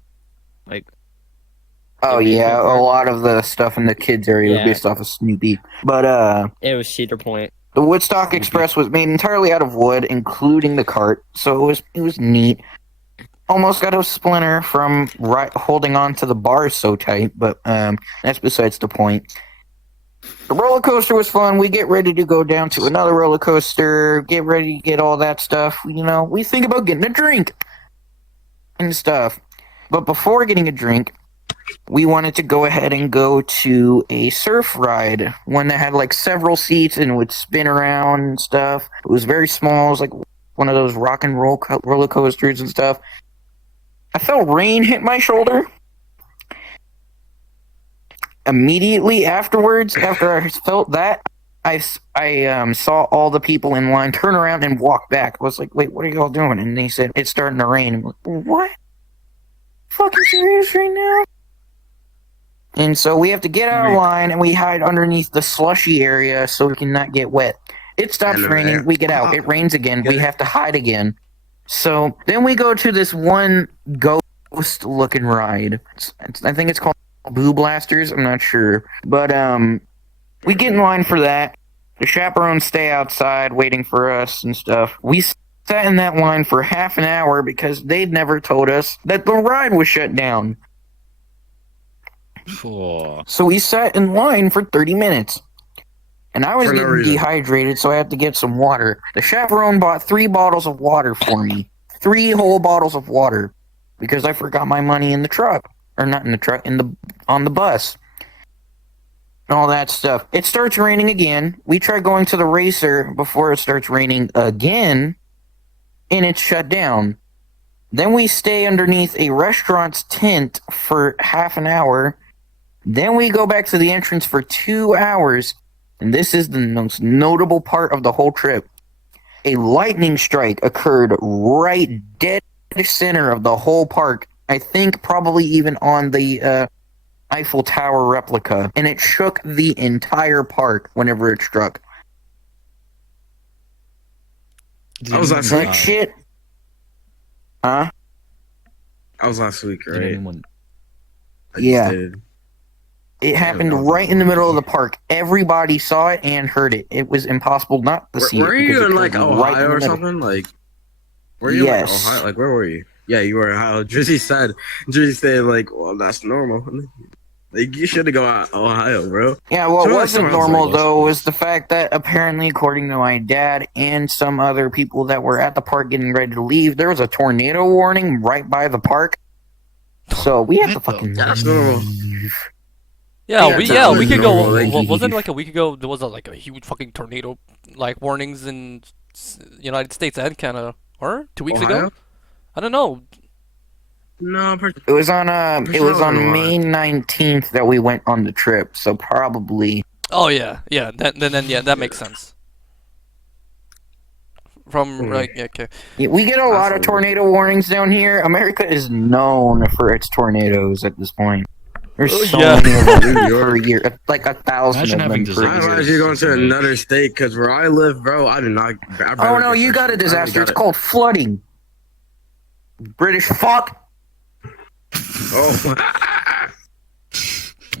Like, Oh amusement yeah, a park? lot of the stuff in the kids area was Yeah. based off of Snoopy. But It was Cedar Point. the Woodstock Express was made entirely out of wood, including the cart. So it was neat. Almost got a splinter from holding on to the bars so tight, but that's besides the point. The roller coaster was fun. We get ready to go down to another roller coaster, get ready to get all that stuff. You know, we think about getting a drink and stuff. But before getting a drink, we wanted to go ahead and go to a surf ride, one that had like several seats and would spin around and stuff. It was very small. It was like one of those rock and roll roller coasters and stuff. I felt rain hit my shoulder. Immediately afterwards, after I felt that, I saw all the people in line turn around and walk back. I was like, wait, what are y'all doing? And they said, it's starting to rain. I'm like, what? Fucking serious right now? And so we have to get out of line and we hide underneath the slushy area so we can not get wet. It stops raining, we get out. It rains again, we have to hide again. So then we go to this one ghost looking ride. I think it's called Boo Blasters, I'm not sure. But we get in line for that. The chaperones stay outside waiting for us and stuff. We sat in that line for half an hour because they'd never told us that the ride was shut down. So we sat in line for 30 minutes. And I was For no getting reason. dehydrated, so I had to get some water. The chaperone bought 3 bottles of water for me. 3 whole bottles of water. Because I forgot my money in the truck. Or not in the truck, on the bus. And all that stuff. It starts raining again. We try going to the racer before it starts raining again. And it's shut down. Then we stay underneath a restaurant's tent for half an hour. Then we go back to the entrance for 2 hours. And this is the most notable part of the whole trip. A lightning strike occurred right dead center of the whole park. I think probably even on the Eiffel Tower replica. And it shook the entire park whenever it struck. I was last That week. shit. Huh? I was last week, Did right? anyone? I just Yeah. did. It happened right in the middle of the park. Everybody saw it and heard it. It was impossible not to see Were it. because you it in like occurred right in Ohio the or middle. something? Like, were you Yes. in like Ohio? Like, where were you? Yeah, you were in Ohio. Drizzy said, like, well, that's normal. Like, you should have gone out Ohio, bro. Yeah, what So, like, wasn't someone else, normal like, though was the fact that apparently, according to my dad and some other people that were at the park getting ready to leave, there was a tornado warning right by the park. So we had to What the- fucking That's normal. leave. Yeah, we could go. normal, like, Wasn't it like a week ago? There was like a huge fucking tornado, like warnings in United States and Canada, or 2 weeks Ohio? ago. I don't know. No, It was on Pretty it was sure on it was. May 19th that we went on the trip. So probably Oh yeah. Then yeah, that makes sense. From right, yeah, okay. yeah, we get a lot of Absolutely. tornado warnings down here. America is known for its tornadoes at this point. There's Oh, so yeah. many of them New per York. year, like 1,000 Imagine of having them per I disaster. year. advise you going to another state because where I live, bro, I do not. I barely Oh no, get you that got a shit. I disaster. got It's it. called flooding. British fuck. Oh.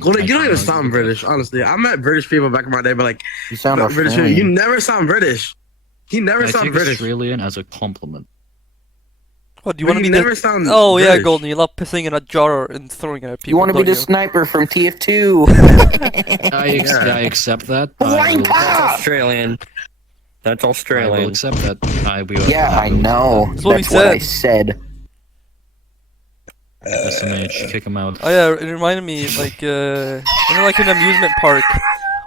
Well, you don't even sound British, honestly. I met British people back in my day, but like You sound British people, Australian. you never sound British. He never I sound take British. Australian as a compliment. What do you But want to you be? never sound. Oh yeah, British. Golden. You love pissing in a jar and throwing it at people. You want to be don't the you? sniper from TF2? I accept that. Wanker! That's Australian. That's I will Australian. accept that. Yeah, I know. That's what we That's what I said. SMH, kick him out. Oh yeah, it reminded me like like an amusement park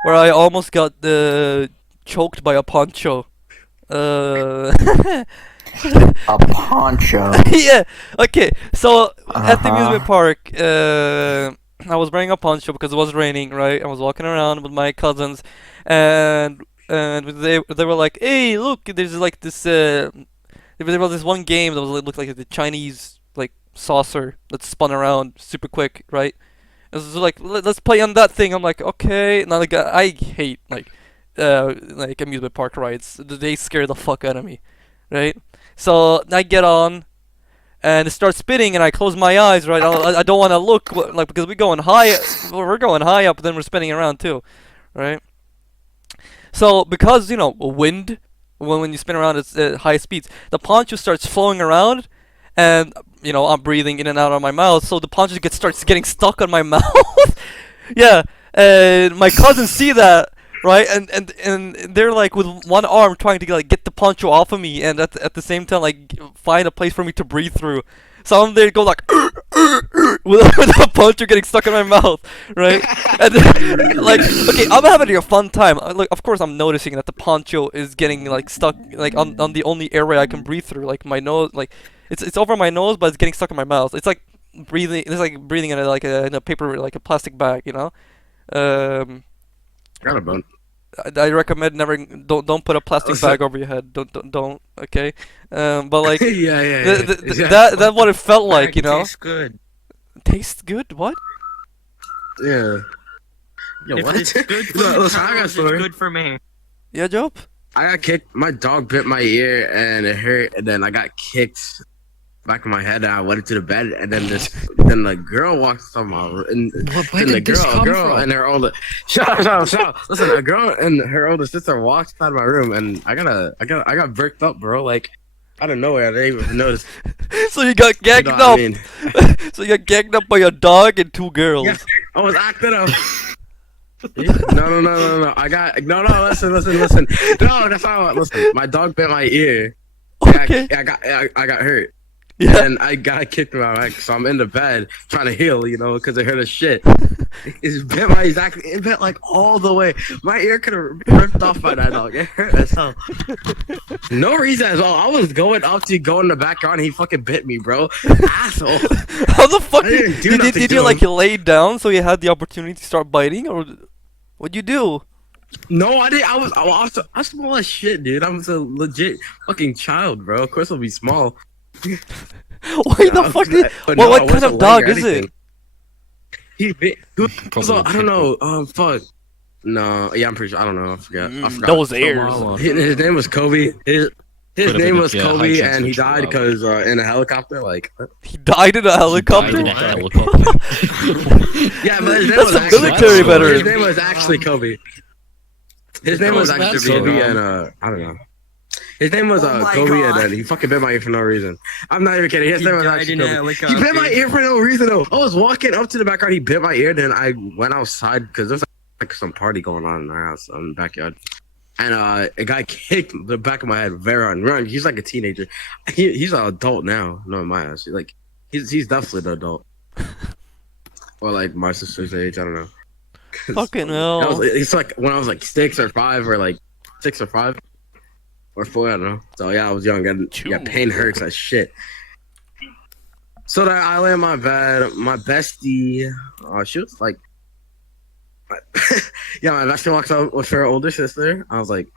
where I almost got choked by a poncho. A poncho. Yeah. Okay. So at the Uh-huh. amusement park, I was wearing a poncho because it was raining, right? I was walking around with my cousins, and they were like, "Hey, look! There's like this there was this one game that was looked like the Chinese like saucer that spun around super quick, right?" It was like, let's play on that thing. I'm like, okay. Now like I hate like amusement park rides. They scare the fuck out of me, right? So I get on, and it starts spinning, and I close my eyes, right? I don't want to look, like, because we're going high up, then we're spinning around too, right? So because wind, when you spin around it's at high speeds, the poncho starts flowing around, and I'm breathing in and out of my mouth, so the poncho starts getting stuck on my mouth. Yeah, and my cousins see that, right? And they're like with one arm trying to like get the poncho off of me, and at the same time like find a place for me to breathe through. Some of them go like with the poncho getting stuck in my mouth, right? And like, okay, I'm having a fun time. Like, of course, I'm noticing that the poncho is getting like stuck like on the only airway I can breathe through, like my nose, like it's over my nose, but it's getting stuck in my mouth. It's like breathing. It's like breathing in a paper, like a plastic bag, Got a bone. I recommend never don't put a plastic bag over your head. Don't. Okay. But like yeah. that's what it felt like, Tastes good. Tastes good? What? Yeah. Yo, If what? it's good for No, the listen, I got a cows, it's story. good for me. Yeah, Job? I got kicked. My dog bit my ear and it hurt. And then I got kicked back of my head. And I went into the bed. And then then the girl walks on my and Where the did this come girl from? and her older shut up. Listen, a girl and her older sister walks out of my room, and I got bricked up, bro. Like out of nowhere, I didn't even notice. So you got You gagged know what I up. mean? So you got gagged up by a dog and two girls. Yeah, I was acting up. No. I got no. Listen. No, that's not what. Listen, my dog bit my ear. Okay. I got hurt. Yeah. And I got kicked in my back, so I'm in the bed trying to heal, because I heard a shit. It bit like all the way. My ear could have ripped off by that dog. It hurt as hell. No reason at all. I was going up to go in the backyard, and he fucking bit me, bro. Asshole. How the fuck I didn't do did nothing you to like him. lay down so you had the opportunity to start biting, or what'd you do? No, I didn't. I'm small as shit, dude. I'm a legit fucking child, bro. Of course I'll be small. Why the fuck did? But What no, I kind of wasn't dog laying or is it? anything. He bit. Probably I don't know. Fuck. No, yeah, I'm pretty sure. I don't know. I forgot. That was theirs. His name was Kobe. His Could've name been, was yeah, Kobe, high and he chance for died sure. because in a helicopter. Like, He died in a helicopter. Died in a helicopter. yeah, but his name That's was a actually military Kobe. veteran. His name was actually Kobe. His name was How is that actually so Kobe, dumb? and I don't know. His name was Oh my Kobe, and God. then he fucking bit my ear for no reason. I'm not even kidding. His He name was died actually in a Kobe. He helicopter. bit my ear for no reason though. I was walking up to the backyard. He bit my ear. Then I went outside because there's like some party going on in our house in the backyard. And a guy kicked the back of my head very hard. Run. He's like a teenager. He's an adult now. No, in my eyes. Like he's definitely an adult. Or like my sister's age. I don't know. 'Cause Fucking hell. it's like when I was like 6 or 5 or like 6 or 5 or 4. I don't know. So yeah, I was young. And yeah, pain hurts as shit. So then I lay in my bed. My bestie, she was like, yeah, my bestie walks up with her older sister. I was like,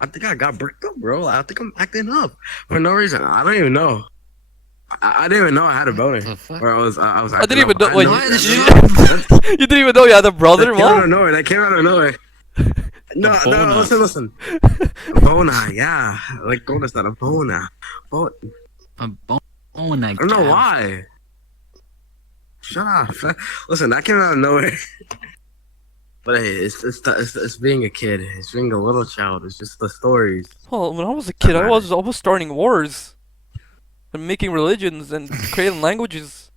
I think I got bricked up, bro. I think I'm acting up for no reason. I don't even know. I didn't even know I had a boner. The fuck? Or I was I didn't even acting know. up. Wait, I you didn't even know you had a brother? That came out What? of nowhere. That came out of nowhere. No, A no, boner. listen. Bona, yeah. Like, ¿cómo está? A bona. A bone, I I don't know why. Shut up. Listen, that came out of nowhere. But hey, it's being a kid. It's being a little child. It's just the stories. Well, when I was a kid, I was starting wars and making religions and creating languages.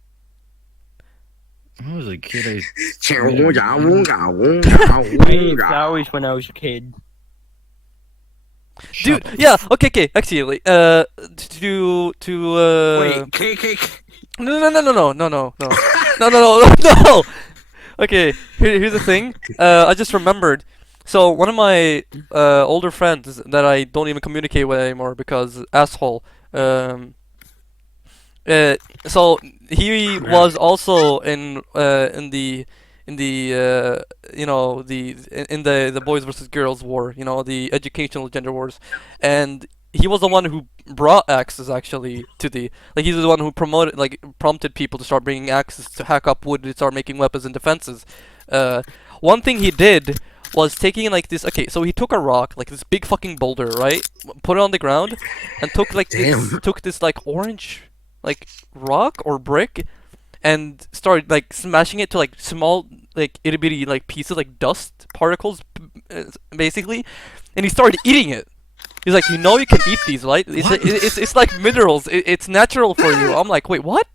When I was a kid, I I always when I was a kid. Dude, yeah, okay, actually, to Wait, KK. no. Okay, here's the thing. I just remembered. So one of my older friends that I don't even communicate with anymore because asshole. So he was also in the the boys versus girls war, the educational gender wars, and he was the one who brought axes actually to the like he's the one who prompted people to start bringing axes to hack up wood to start making weapons and defenses. One thing he did was taking like this. Okay, so he took a rock, like this big fucking boulder, right? Put it on the ground, and took this like orange like rock or brick, and started like smashing it to like small like itty bitty like pieces like dust particles, basically, and he started eating it. He's like, you know, you can eat these, right? It's like minerals. It's natural for you. I'm like, wait, what?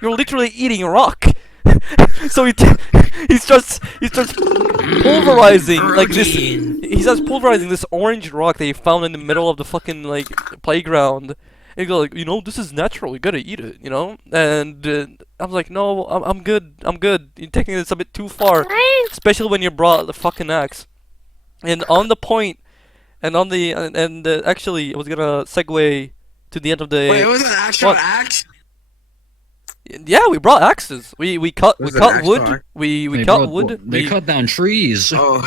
You're literally eating a rock. So he starts pulverizing like this. He starts pulverizing this orange rock that he found in the middle of the fucking like playground. And he goes like, you know, this is natural. You gotta eat it, you know. And I was like, no, I'm good. I'm good. You're taking this a bit too far, especially when you brought the fucking axe. And on the point. And on the actually, I was gonna segue to the end of the. Wait, it was an actual What? axe? Yeah, we brought axes. We cut Was it an actual wood. axe? We They cut brought- wood. They we, cut down trees. Oh.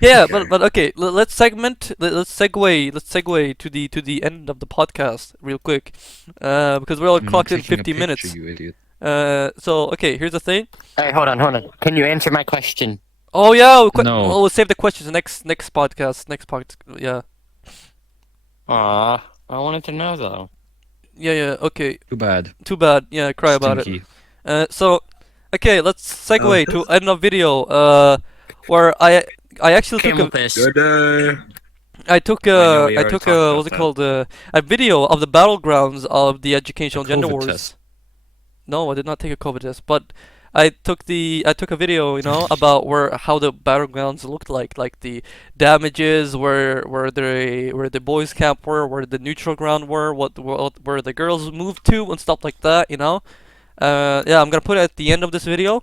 yeah, okay. but okay. Let's segment. Let's segue to the end of the podcast real quick, because we're all I'm clocked in taking a 50 picture, minutes. You idiot. So okay, here's the thing. Hey, hold on. Can you answer my question? Oh yeah, No. we'll save the questions next podcast. Next part. Yeah. Aw, I wanted to know though. Yeah. Okay. Too bad. Too bad. Yeah, cry about it. Stinky. So, okay, let's segue to end of video. Where I actually took Camel a piss. Good day. I took I know a we I already took talked a about what's it that. called a video of the battlegrounds of the educational A gender COVID wars. test. No, I did not take a COVID test, but I took a video, you know, about how the battlegrounds looked like the damages, where the boys' camp were, where the neutral ground were, where the girls moved to, and stuff like that, you know. Yeah, I'm gonna put it at the end of this video.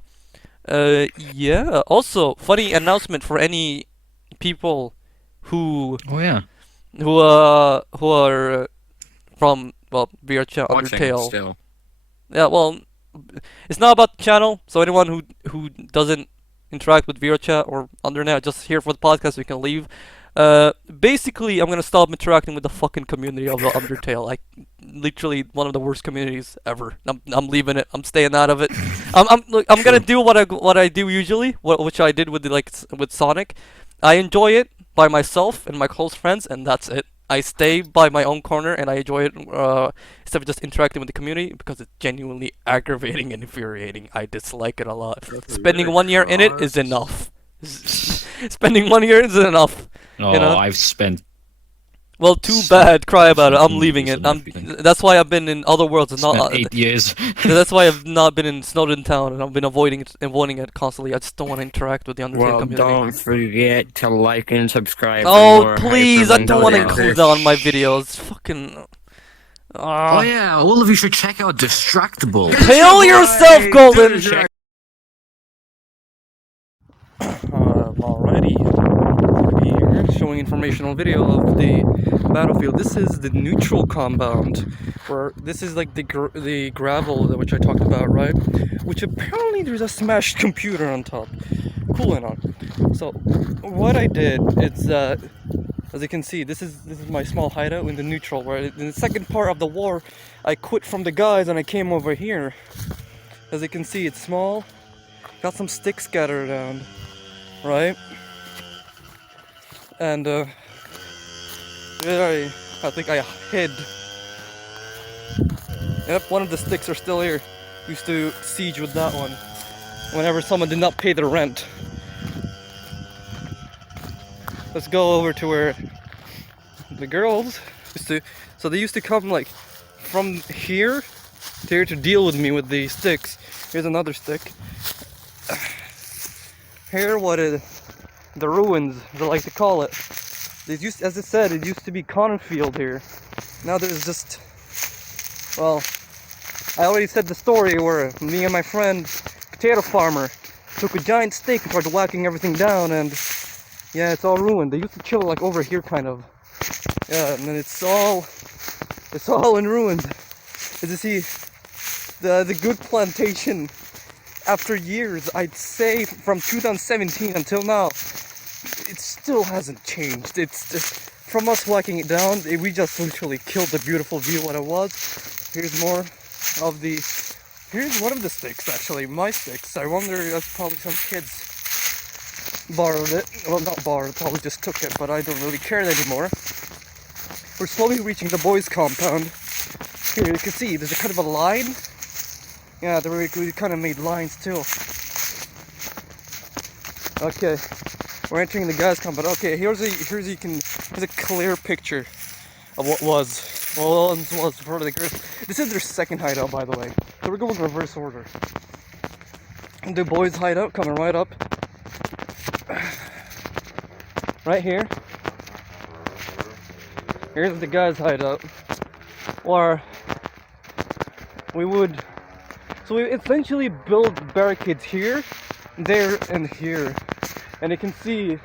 Yeah. Also, funny announcement for any people who Oh yeah. who are from VRChat Watching Undertale. still. Yeah, well, it's not about the channel, so anyone who doesn't interact with VRChat or Undernet, just here for the podcast, we can leave. Basically, I'm gonna stop interacting with the fucking community of the Undertale. Like, literally one of the worst communities ever. I'm leaving it. I'm staying out of it. I'm gonna do what I do usually, which I did with with Sonic. I enjoy it by myself and my close friends, and that's it. I stay by my own corner and I enjoy it instead of just interacting with the community because it's genuinely aggravating and infuriating. I dislike it a lot. Spending 1 year in it is enough. Spending 1 year is enough. Oh, You know? I've spent. Well, too bad. Cry about it. I'm 15 leaving years it. of nothing. That's why I've been in other worlds and Spent not. 8 years. That's why I've not been in Snowden Town and I've been avoiding it constantly. I just don't want to interact with the Undertale Well, community. don't forget to like and subscribe. for Oh more please! I don't want to hyperlink include videos. that on my videos. Fucking. Oh yeah, all of you should check out Distractable. Kill yourself, Golden. Alrighty. Here, showing informational video of the battlefield. This is the neutral compound, where this is like the gravel which I talked about, right? Which apparently there's a smashed computer on top. Cooling on. So what I did is as you can see, this is my small hideout in the neutral, where in the second part of the war I quit from the guys and I came over here. As you can see, it's small. Got some sticks scattered around, right? And there I think I hid. Yep, one of the sticks are still here. Used to siege with that one whenever someone did not pay their rent. Let's go over to where the girls used to. So they used to come like from here to here to deal with me with the sticks. Here's another stick. Here, the ruins, they like to call it. As I said, it used to be cornfield here. Now there's just, well, I already said the story where me and my friend, potato farmer, took a giant stick and started whacking everything down, and yeah, it's all ruined. They used to chill like over here, kind of. Yeah, and then it's all in ruins. As you see, the good plantation, after years, I'd say from 2017 until now, it still hasn't changed. It's just from us walking it down, we just literally killed the beautiful view what it was. Here's more of the. Here's one of the sticks actually, my sticks. I wonder if probably some kids borrowed it. Well, not borrowed, probably just took it, but I don't really care anymore. We're slowly reaching the boys' compound. Here you can see there's a kind of a line. Yeah, we kind of made lines too. Okay, we're entering the guys' compound. Okay, here's a clear picture of what was. Well, was for the girls. This is their second hideout, by the way. So we're going in reverse order. The boys' hideout coming right up. Right here. Here's the guys' hideout. Or we would. So we essentially build barricades here, there, and here. And you can see.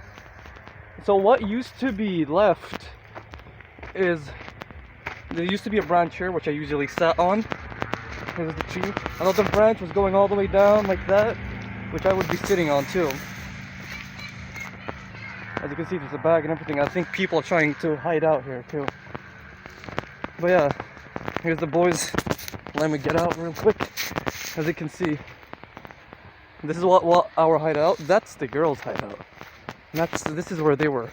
So what used to be left is. There used to be a branch here, which I usually sat on. Here's the tree. Another branch was going all the way down like that, which I would be sitting on too. As you can see, there's a bag and everything. I think people are trying to hide out here too. But yeah, here's the boys. Let me get out real quick. As you can see, this is what our hideout. That's the girls' hideout. And this is where they were.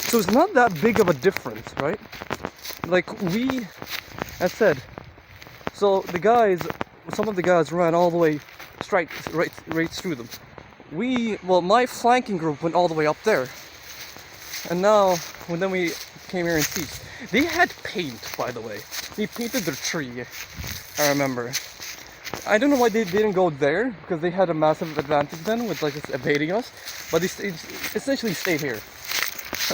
So it's not that big of a difference, right? Like I said, so the guys, some of the guys ran all the way right through them. My flanking group went all the way up there. And now, then we came here and see, they had paint, by the way. They painted their tree, I remember. I don't know why they didn't go there, because they had a massive advantage then with like evading us. But they essentially stayed here.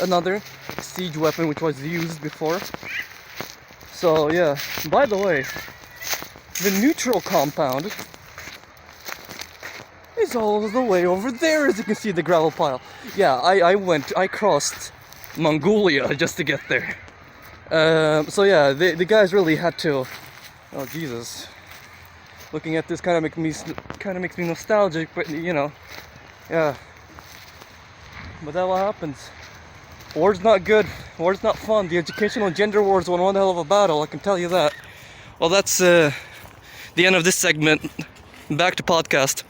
Another siege weapon which was used before. So yeah, by the way, the neutral compound is all the way over there, as you can see the gravel pile. Yeah, I crossed Mongolia just to get there. So yeah, the guys really had to. Oh Jesus! Looking at this kind of makes me nostalgic, but you know, yeah. But that's what happens. War's not good. War's not fun. The educational gender wars won one hell of a battle, I can tell you that. Well, that's the end of this segment. Back to podcast.